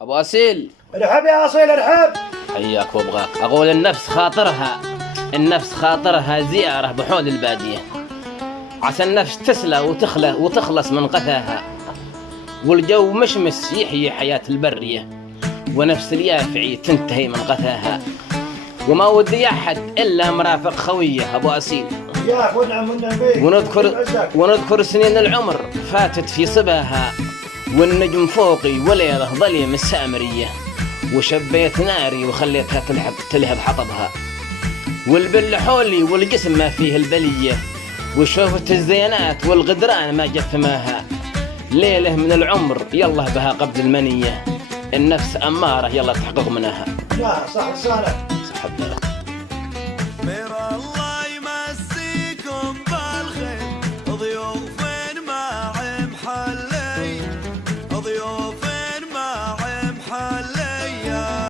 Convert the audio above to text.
ابو اصيل. ارحب يا اصيل ارحب. حياك وابغاك. اقول النفس خاطرها زيارة بحول البادية، عسى النفس تسلى وتخلى وتخلص من قثاها، والجو مشمس يحيي حياة البرية، ونفس اليافعي تنتهي من قثاها، وما ودي احد الا مرافق خويه ابو اصيل. ياك ونعم بيك. ونذكر سنين العمر فاتت في صباها، والنجم فوقي وليله ظليم السامريه، وشبيت ناري وخليتها تلهب حطبها، والبل حولي والجسم ما فيه البليه، وشوفت الزينات والغدران ما جثماها، ليله من العمر يلا بها قبل المنيه، النفس اماره يلا تحقق منها. يا صح لسانك. صح.